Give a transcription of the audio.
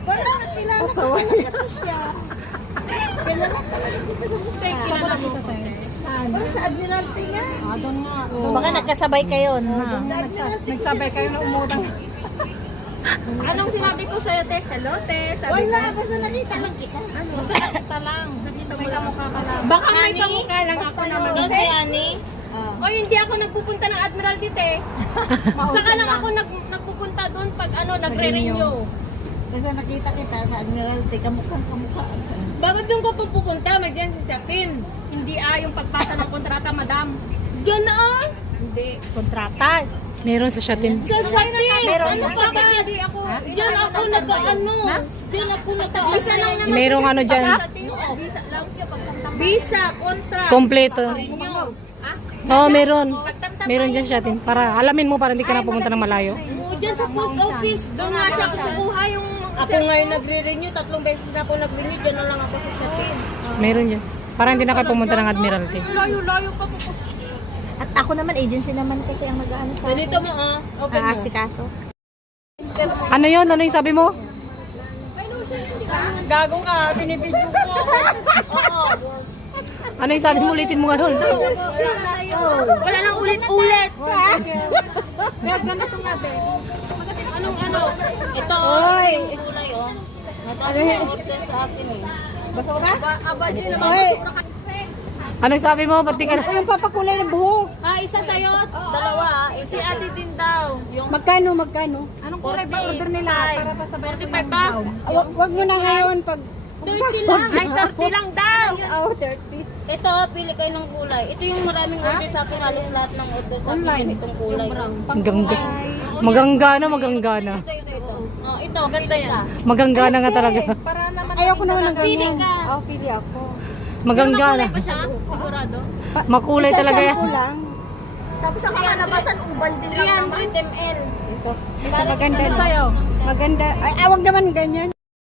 Wala na kilala ko. Ito siya. Kilala talaga kita sa mukha. Kilala mo ko. Sa Admiralty nga. Doon nga. Baka nagkasabay kayo. Sa Admiralty. Nagsabay kayo na umutang. Anong sinabi ko sa'yo, te? Hello, te. Sabi Wala, ko. basta nakita lang kita. Basta nakita lang. Nakita mo lang. Kamukha ka lang. Baka may kamukha lang ako naman. Doon si Ani. Oy, hindi ako nagpupunta ng Admiralty, te. Saka lang ako nagpupunta doon pag nagre-renew. Basta nakita kita sa Admiralty. Kamukha. Bakit doon ka pupunta? May dyan si Satin. Hindi yung pagpasa ng kontrata, madam. Diyan na Hindi. kontrata. Meron sa Shatin. Sa Satin. Meron. Ano ka ba? Hindi ako. Diyan ako nag-ano. Diyan ako nag-ano. Visa lang naman. Merong ano dyan. Visa lang yung pagtamtam. Visa, kontra. Kompleto. Renew. Oo, meron. Meron dyan sa Shatin. Para alamin mo para hindi ka na pumunta ng malayo. Oo, dyan sa post office. Doon nga siya kukuha yung... Ako ngayon nagre-renew. 3 beses na ako nag-renew. Diyan na lang ako sa Satin. Meron dyan. Para hindi na kayo pumunta ng Admiralty. Layo-layo pa po. At ako naman, agency naman kasi ang mag-ano sa Dito mo Open mo. asikaso. Ano yun? Ano yung sabi mo? Gagong ka, binibidyo ko. Oo. Ano yung sabi mo? Ulitin mo nga doon. Wala nang ulit-ulit. Kaya ganito nga, be. Anong ano? Ito, yung kulay, Nataas yung order sa akin, Basta ba? Abadji naman. Hoy, Ano yung sabi mo? Ba't di ka na? yung papakulay ng buhok. Isa sa'yo, dalawa. Si ate din daw. Yung Magkano? anong kulay ba order nila? Para pa sabay 45 ba? Wag mo na ngayon pag 30 lang. Ay, 30 lang daw. Oh, 30. Ito, pili kayo ng kulay. Ito yung maraming order sa akin. Halos lahat ng order sa akin. Itong kulay. Magangga. Maganggana, maganggana. Ito. Ito, ganda yan. Maganggana nga talaga. Ayoko naman ng Pili ganyan. ka. Oh, pili ako. Maganggana. Ba siya? Sigurado? Makulay talaga yan. Shampoo lang. Tapos ang kakalabasan, uban din 300 ml. Ito maganda. Maganda. Ay, wag naman ganyan.